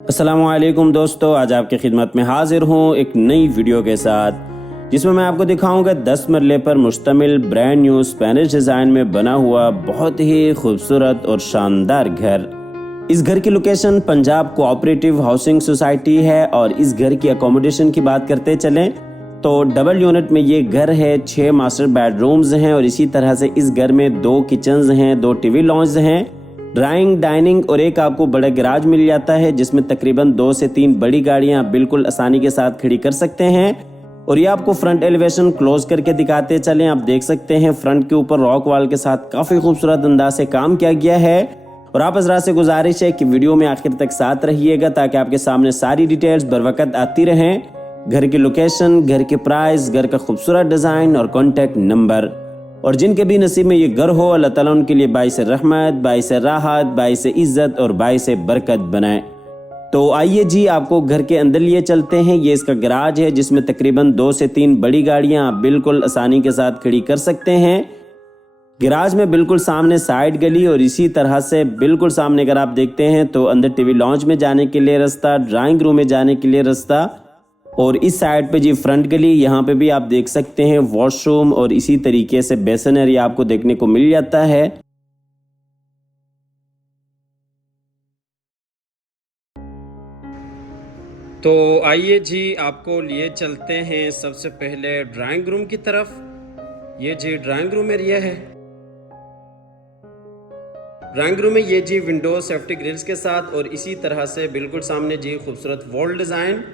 अस्सलामुअलैकुम दोस्तों, आज आपकी खिदमत में हाजिर हूँ एक नई वीडियो के साथ जिसमें मैं आपको दिखाऊंगा 10 मरले पर मुश्तमिल ब्रांड न्यू स्पेनिश डिज़ाइन में बना हुआ बहुत ही खूबसूरत और शानदार घर। इस घर की location Punjab cooperative housing society है और इस घर की अकोमोडेशन की बात करते चलें तो डबल यूनिट में ये घर है। 6 मास्टर बेडरूम्स हैं और इसी तरह से इस घर में 2 किचन्स हैं, 2 टीवी लॉन्ज हैं, ड्राइंग, डाइनिंग और एक आपको बड़ा गैराज मिल जाता है जिसमें तकरीबन 2 से 3 बड़ी गाड़ियां बिल्कुल आसानी के साथ खड़ी कर सकते हैं। और ये आपको फ्रंट एलिवेशन क्लोज करके दिखाते चलें। आप देख सकते हैं फ्रंट के ऊपर रॉक वॉल के साथ काफी खूबसूरत अंदाज से काम किया गया है। और आप हज़रात से गुजारिश है कि वीडियो में आखिर तक साथ रहिएगा ताकि आपके सामने सारी डिटेल्स बर वक्त आती रहें। घर की लोकेशन, घर के प्राइस, घर का खूबसूरत डिजाइन और कॉन्टेक्ट नंबर। और जिनके भी नसीब में ये घर हो, अल्लाह ताला उनके लिए बाइस रहमत, बाइस राहत, बाइस इज्जत और बाइस बरकत बनाए। तो आइए जी, आपको घर के अंदर लिए चलते हैं। ये इसका गैराज है जिसमें तकरीबन 2 से 3 बड़ी गाड़ियां आप बिल्कुल आसानी के साथ खड़ी कर सकते हैं। गैराज में बिल्कुल सामने साइड गली और इसी तरह से बिल्कुल सामने अगर आप देखते हैं तो अंदर टीवी लॉन्ज में जाने के लिए रास्ता, ड्राइंग रूम में जाने के लिए रास्ता। और इस साइड पे जी फ्रंट गली, यहाँ पे भी आप देख सकते हैं वॉशरूम और इसी तरीके से बेसन एरिया आपको देखने को मिल जाता है। तो आइए जी, आपको लिए चलते हैं सबसे पहले ड्राइंग रूम की तरफ। ये जी ड्राइंग रूम एरिया है। ड्राइंग रूम में ये जी विंडो सेफ्टी ग्रिल्स के साथ और इसी तरह से बिल्कुल सामने जी खूबसूरत वॉल डिज़ाइन।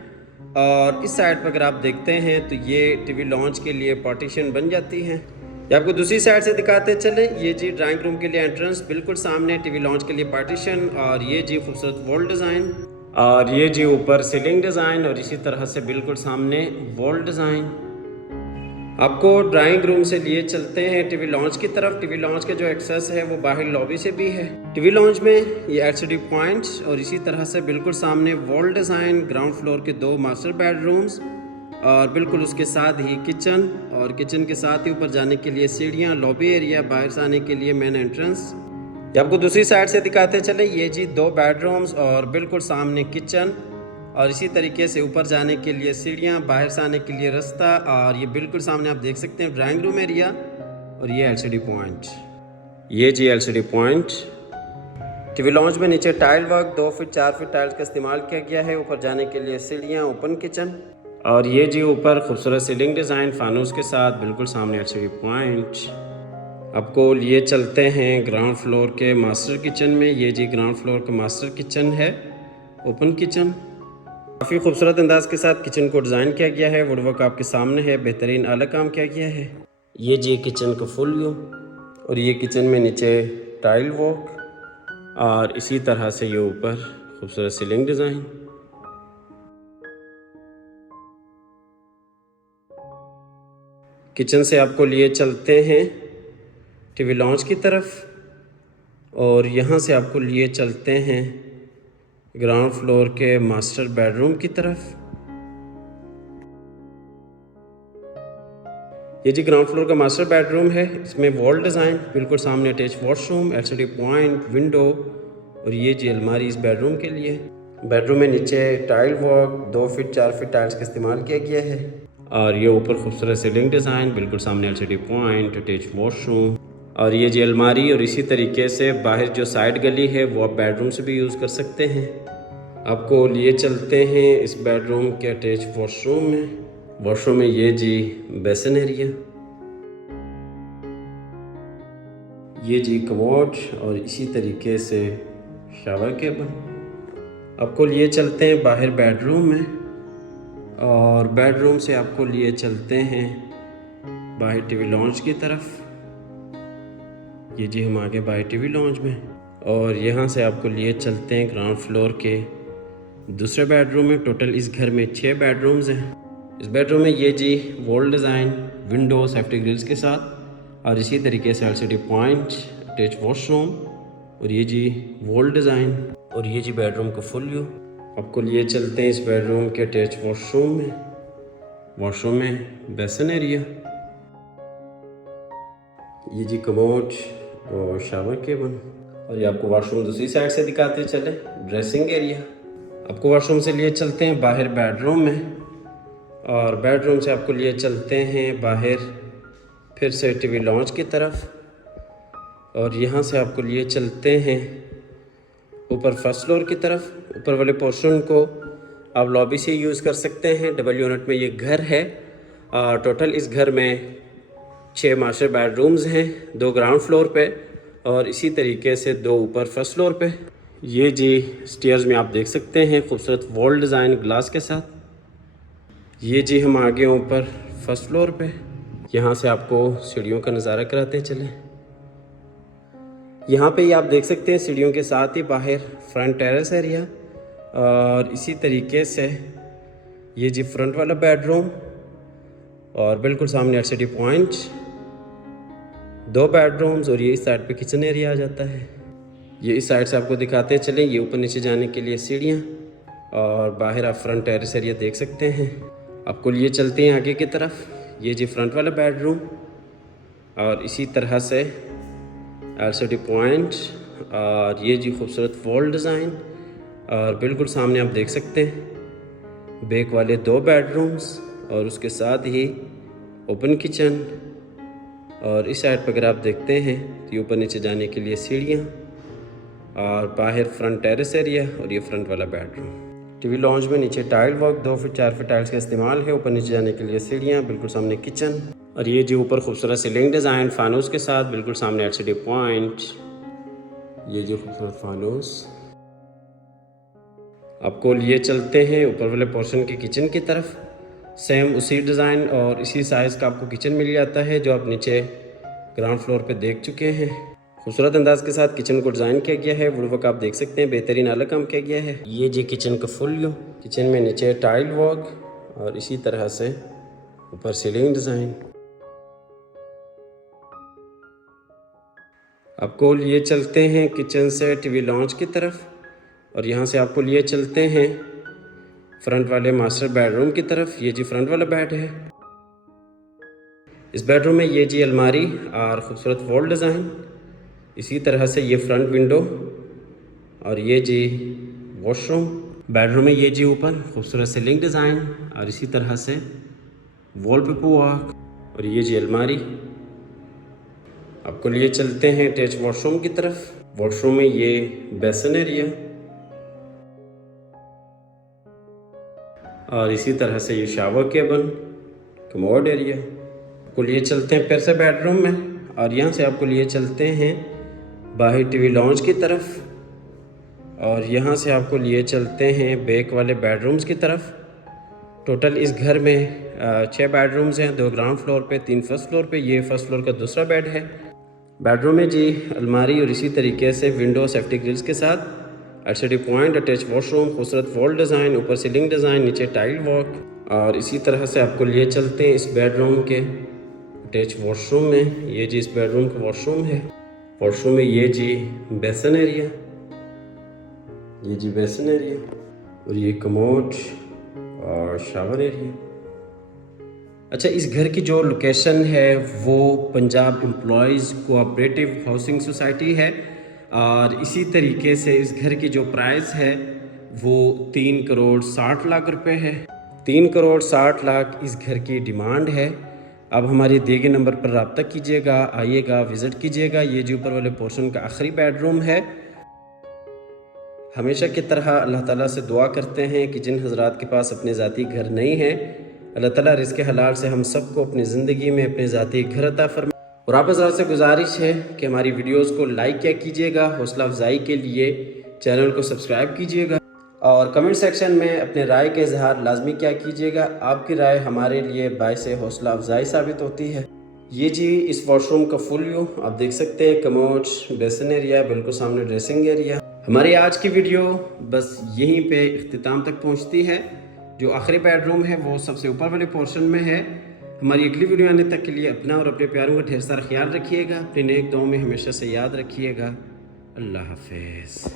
और इस साइड पर अगर आप देखते हैं तो ये टीवी लॉन्च के लिए पार्टीशन बन जाती है। ये आपको दूसरी साइड से दिखाते चले। ये जी ड्राइंग रूम के लिए एंट्रेंस, बिल्कुल सामने टीवी लॉन्च के लिए पार्टीशन और ये जी खूबसूरत वॉल डिज़ाइन और ये जी ऊपर सीलिंग डिज़ाइन और इसी तरह से बिल्कुल सामने वॉल डिज़ाइन। आपको ड्राइंग रूम से लिए चलते हैं टीवी लॉन्च की तरफ। टीवी लॉन्च के जो एक्सेस है वो बाहर लॉबी से भी है। टीवी लॉन्च में ये एलसीडी पॉइंट्स और इसी तरह से बिल्कुल सामने वॉल डिज़ाइन, ग्राउंड फ्लोर के 2 मास्टर बेडरूम्स और बिल्कुल उसके साथ ही किचन और किचन के साथ ही ऊपर जाने के लिए सीढ़ियाँ, लॉबी एरिया, बाहर से आने के लिए मेन एंट्रेंस। ये आपको दूसरी साइड से दिखाते चले। ये जी 2 बेडरूम्स और बिल्कुल सामने किचन और इसी तरीके से ऊपर जाने के लिए सीढ़ियाँ, बाहर से आने के लिए रास्ता और ये बिल्कुल सामने आप देख सकते हैं ड्राइंग रूम एरिया और ये एलसीडी पॉइंट। ये जी एलसीडी पॉइंट। टीवी लॉन्च में नीचे tile work 2 feet 4 feet tiles का इस्तेमाल किया गया है। ऊपर जाने के लिए सीढ़ियाँ, ओपन किचन और ये जी ऊपर खूबसूरत सीलिंग डिज़ाइन फानूस के साथ बिल्कुल सामने एलसीडी पॉइंट। आपको लिए चलते हैं ग्राउंड फ्लोर के मास्टर किचन में। ये जी ग्राउंड फ्लोर का मास्टर किचन है, ओपन किचन। काफ़ी खूबसूरत अंदाज के साथ किचन को डिज़ाइन किया गया है। वुडवर्क आपके सामने है, बेहतरीन आला काम किया गया है। ये जी किचन का फुल व्यू और ये किचन में नीचे टाइल वर्क और इसी तरह से ये ऊपर खूबसूरत सीलिंग डिज़ाइन। किचन से आपको लिए चलते हैं टीवी लॉन्च की तरफ और यहाँ से आपको लिए चलते हैं ग्राउंड फ्लोर के मास्टर बेडरूम की तरफ। ये जी ग्राउंड फ्लोर का मास्टर बेडरूम है। इसमें वॉल डिज़ाइन, बिल्कुल सामने attach washroom, LCD point, window और ये जी अलमारी इस बेडरूम के लिए। बेडरूम में नीचे tile work 2 feet 4 feet tiles का इस्तेमाल किया गया है और ये ऊपर खूबसूरत सीलिंग डिज़ाइन, बिल्कुल सामने एलसीडी पॉइंट, अटैच वॉशरूम और ये जी अलमारी। और इसी तरीके से बाहर जो साइड गली है वो आप बेडरूम से भी यूज़ कर सकते हैं। आपको लिए चलते हैं इस बेडरूम के अटैच वॉशरूम में। वॉशरूम में ये जी बेसन एरिया, ये जी कमोड और इसी तरीके से शावर केबल। आपको लिए चलते हैं बाहर बेडरूम में और बेडरूम से आपको लिए चलते हैं बाहर टीवी लॉन्च की तरफ। ये जी हम आगे बाहर टीवी लॉन्च में और यहाँ से आपको लिए चलते हैं ग्राउंड फ्लोर के दूसरे बेडरूम में। टोटल इस घर में 6 बेडरूम्स हैं। इस बेडरूम में ये जी wall design, window, safety grills के साथ और इसी तरीके से एलसीडी पॉइंट, अटैच वॉशरूम और ये जी वॉल डिज़ाइन और ये जी बेडरूम का फुल व्यू। आपको लिए चलते हैं इस बेडरूम के अटैच वॉशरूम में। वॉशरूम में बेसन एरिया, ये जी कमोड और शावर केबल और ये आपको वॉशरूम दूसरी साइड से दिखाते चले। ड्रेसिंग एरिया आपको वॉशरूम से लिए चलते हैं बाहर बेडरूम में, और बेडरूम से आपको लिए चलते हैं बाहर फिर से टीवी लॉन्च की तरफ, और यहाँ से आपको लिए चलते हैं ऊपर फर्स्ट फ्लोर की तरफ। ऊपर वाले पोर्शन को आप लॉबी से यूज़ कर सकते हैं। डबल यूनिट में ये घर है। टोटल इस घर में 6 मास्टर बेडरूम्स हैं, 2 ग्राउंड फ्लोर पे और इसी तरीके से 2 ऊपर फर्स्ट फ्लोर पे। ये जी स्टेयर्स में आप देख सकते हैं खूबसूरत वॉल डिज़ाइन ग्लास के साथ। ये जी हम आगे ऊपर फर्स्ट फ्लोर पे, यहाँ से आपको सीढ़ियों का नज़ारा कराते चलें। यहाँ पे ही आप देख सकते हैं सीढ़ियों के साथ ही बाहर फ्रंट टेरेस एरिया, और इसी तरीके से ये जी फ्रंट वाला बेडरूम, और बिल्कुल सामने एलसीडी पॉइंट, 2 बेडरूम्स, और ये इस साइड पे किचन एरिया आ जाता है। ये इस साइड से आपको दिखाते चलें। ये ऊपर नीचे जाने के लिए सीढ़ियाँ, और बाहर आप फ्रंट टेरेस एरिया देख सकते हैं। आपको लिए चलते हैं आगे की तरफ। ये जी फ्रंट वाला बेडरूम, और इसी तरह से एलसीडी पॉइंट, और ये जी खूबसूरत वॉल डिज़ाइन, और बिल्कुल सामने आप देख सकते हैं बैक वाले 2 बेडरूम्स, और उसके साथ ही ओपन किचन, और इस साइड पर अगर आप देखते हैं तो ये ऊपर नीचे जाने के लिए सीढ़ियाँ, और बाहर फ्रंट टेरेस एरिया, और ये फ्रंट वाला बेडरूम। टीवी लॉन्ज में नीचे tile work 2 feet 4 feet tiles का इस्तेमाल है। ऊपर नीचे जाने के लिए सीढ़ियाँ, बिल्कुल सामने किचन, और ये जी ऊपर खूबसूरत सीलिंग डिज़ाइन फानूस के साथ, बिल्कुल सामने एलसीडी पॉइंट। ये जो खूबसूरत फानूस आपको लिए चलते हैं ऊपर वाले पोर्शन के किचन की तरफ। सेम उसी डिज़ाइन और इसी साइज़ का आपको किचन मिल जाता है जो आप नीचे ग्राउंड फ्लोर पे देख चुके हैं। खूबसूरत अंदाज के साथ किचन को डिज़ाइन किया गया है। वुड वर्क आप देख सकते हैं, बेहतरीन अलग काम किया गया है। ये जी किचन का फुल व्यू, किचन में नीचे टाइल वर्क और इसी तरह से ऊपर सीलिंग डिज़ाइन। आपको लिए चलते हैं किचन से टीवी लॉन्च की तरफ, और यहाँ से आपको लिए चलते हैं फ्रंट वाले मास्टर बेडरूम की तरफ। ये जी फ्रंट वाला बेड है। इस बेडरूम में ये जी अलमारी और ख़ूबसूरत वॉल डिज़ाइन, इसी तरह से ये फ्रंट विंडो, और ये जी वॉशरूम। बेडरूम में ये जी ऊपर खूबसूरत सीलिंग डिज़ाइन और इसी तरह से वॉलपेपर वर्क, और ये जी अलमारी। आपको लिए चलते हैं अटैच वॉशरूम की तरफ। वॉशरूम में ये बेसिन एरिया, और इसी तरह से ये शावर केबल, कमोड एरिया। आपको लिए चलते हैं फिर से बेडरूम में, और यहाँ से आपको लिए चलते हैं बाहर टीवी लॉन्च की तरफ, और यहाँ से आपको लिए चलते हैं बैक वाले बेडरूम्स की तरफ। टोटल इस घर में 6 बेडरूम्स हैं, 2 ग्राउंड फ्लोर पे, 3 फर्स्ट फ्लोर पे। ये फर्स्ट फ्लोर का दूसरा बेड है। बेडरूम में जी अलमारी और इसी तरीके से विंडो सेफ्टी ग्रिल्स के साथ, एलसीडी पॉइंट, अटैच वॉशरूम, खूबसूरत वॉल डिज़ाइन, ऊपर सीलिंग डिज़ाइन, नीचे टाइल वर्क। और इसी तरह से आपको लिए चलते हैं इस बेडरूम के अटैच वॉशरूम में। ये जी इस बेडरूम का वॉशरूम है। वॉशरूम में ये जी बेसिन एरिया, ये जी बेसिन एरिया, और ये कमोड और शावर एरिया। अच्छा, इस घर की जो लोकेशन है वो Punjab employees cooperative housing society है, और इसी तरीके से इस घर की जो प्राइस है वो 3 करोड़ 60 लाख रुपए है। 3 करोड़ 60 लाख इस घर की डिमांड है। अब हमारे दिए गए नंबर पर रब्ता कीजिएगा, आइएगा, विज़िट कीजिएगा। ये जो ऊपर वाले पोर्शन का आखिरी बेडरूम है। हमेशा की तरह अल्लाह ताला से दुआ करते हैं कि जिन हज़रात के पास अपने ज़ाती घर नहीं हैं, अल्लाह ताला रिज़्क़ हलाल से हम सबको अपनी ज़िंदगी में अपने ज़ाती घर अता फरमाए। और आप हज़रात से गुजारिश है कि हमारी वीडियोस को लाइक क्या कीजिएगा, हौसला अफजाई के लिए चैनल को सब्सक्राइब कीजिएगा, और कमेंट सेक्शन में अपने राय का इजहार लाजमी क्या कीजिएगा। आपकी राय हमारे लिए बाइस हौसला अफजाई साबित होती है। ये जी इस वॉशरूम का फुल व्यू आप देख सकते हैं। कमोड, बेसिन एरिया, बिल्कुल सामने ड्रेसिंग एरिया। हमारी आज की वीडियो बस यहीं पे इख्तिताम तक पहुंचती है। जो आखिरी बेडरूम है वो सबसे ऊपर वाले पोर्शन में है। हमारी अगली वीडियो आने तक के लिए अपना और अपने प्यारों का ढेर सारा ख्याल रखिएगा। अपने नेक दुआओं में हमेशा से याद रखिएगा। अल्लाह हाफिज़।